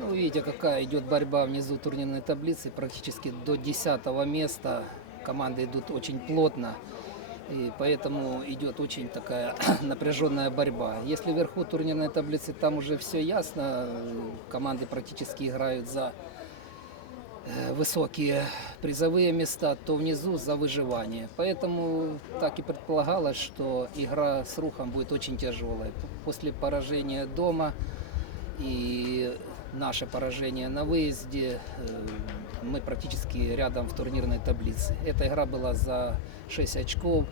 Ну, видите, какая идет борьба внизу турнирной таблицы. Практически до 10 места команды идут очень плотно. И поэтому идет очень такая напряженная борьба. Если вверху турнирной таблицы там уже все ясно, команды практически играют за э, высокие призовые места, то внизу за выживание. Поэтому так и предполагалось, что игра с Рухом будет очень тяжелая. После поражения дома и наше поражение на выезде, э, мы практически рядом в турнирной таблице. Эта игра была за 6 очков.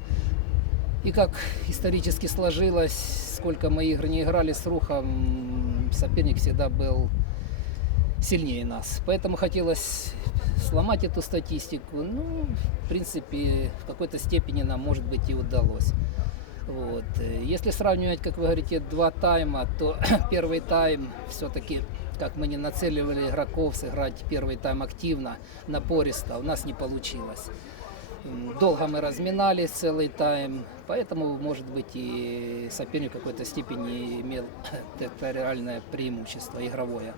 И как исторически сложилось, сколько мы игр не играли с Рухом, соперник всегда был сильнее нас. Поэтому хотелось сломать эту статистику. Ну, в принципе, в какой-то степени нам, может быть, и удалось. Вот. Э, Если сравнивать, как вы говорите, два тайма, то первый тайм все-таки, как мы не нацеливали игроков сыграть первый тайм активно, напористо, у нас не получилось. Долго мы разминались целый тайм, поэтому, может быть, и соперник в какой-то степени имел территориальное преимущество игровое.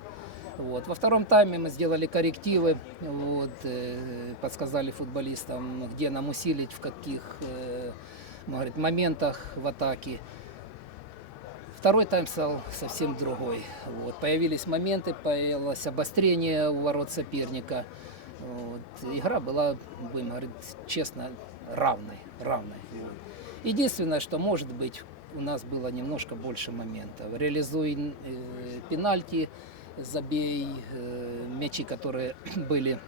Вот. Во втором тайме мы сделали коррективы, вот, э, подсказали футболистам, где нам усилить, в каких э, можно говорить, моментах в атаке. Второй тайм стал совсем другой. Вот. Появились моменты, появилось обострение у ворот соперника. Вот. Игра была, будем говорить честно, равной. равной. Единственное, что может быть, у нас было немножко больше моментов. Реализуй э, пенальти, забей э, мячи, которые были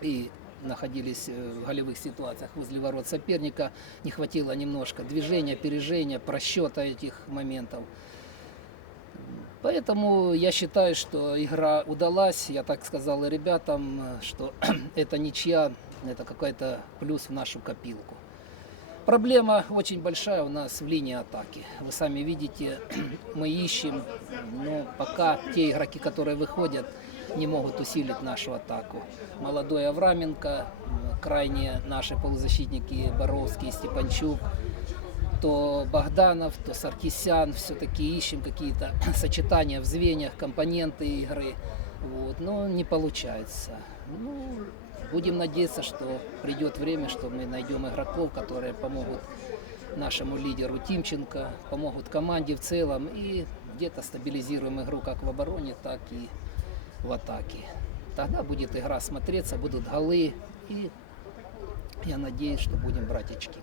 и находились э, в голевых ситуациях возле ворот соперника. Не хватило немножко движения, опережения, просчета этих моментов. Поэтому я считаю, что игра удалась. Я так сказал и ребятам, э, что это ничья, это какой-то плюс в нашу копилку. Проблема очень большая у нас в линии атаки. Вы сами видите, мы ищем, но пока те игроки, которые выходят, не могут усилить нашу атаку. Молодой Авраменко, м, крайне наши полузащитники Боровский, Степанчук, то Богданов, то Саркисян, все-таки ищем какие-то сочетания в звеньях, компоненты игры. Вот, но не получается. Ну, будем надеяться, что придет время, что мы найдем игроков, которые помогут нашему лидеру Тимченко, помогут команде в целом и где-то стабилизируем игру как в обороне, так и в атаке. Тогда будет игра смотреться, будут голы и я надеюсь, что будем брать очки.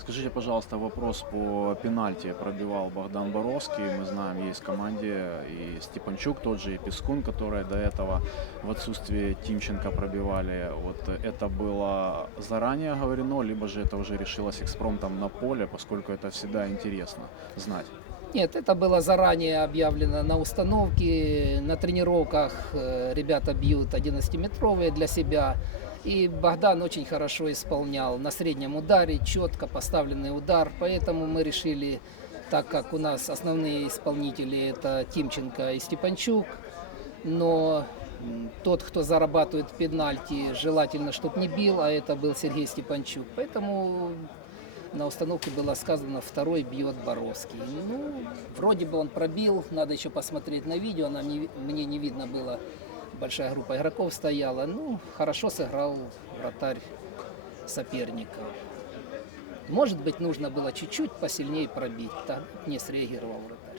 Скажите, пожалуйста, вопрос по пенальти пробивал Богдан Боровский. Мы знаем, есть в команде и Степанчук, тот же и Пескун, которые до этого в отсутствие Тимченко пробивали. Вот это было заранее говорено, либо же это уже решилось экспромтом на поле, поскольку это всегда интересно знать. Нет, это было заранее объявлено на установке, на тренировках э, ребята бьют 11-метровые для себя. И Богдан очень хорошо исполнял на среднем ударе, четко поставленный удар. Поэтому мы решили, так как у нас основные исполнители это Тимченко и Степанчук, но тот, кто зарабатывает пенальти, желательно, чтобы не бил, а это был Сергей Степанчук. Поэтому на установке было сказано, второй бьет Боровский. Ну, вроде бы он пробил, надо еще посмотреть на видео, нам не мне не видно было, большая группа игроков стояла. Ну, хорошо сыграл вратарь соперника. Может быть, нужно было чуть-чуть посильнее пробить, так не среагировал вратарь.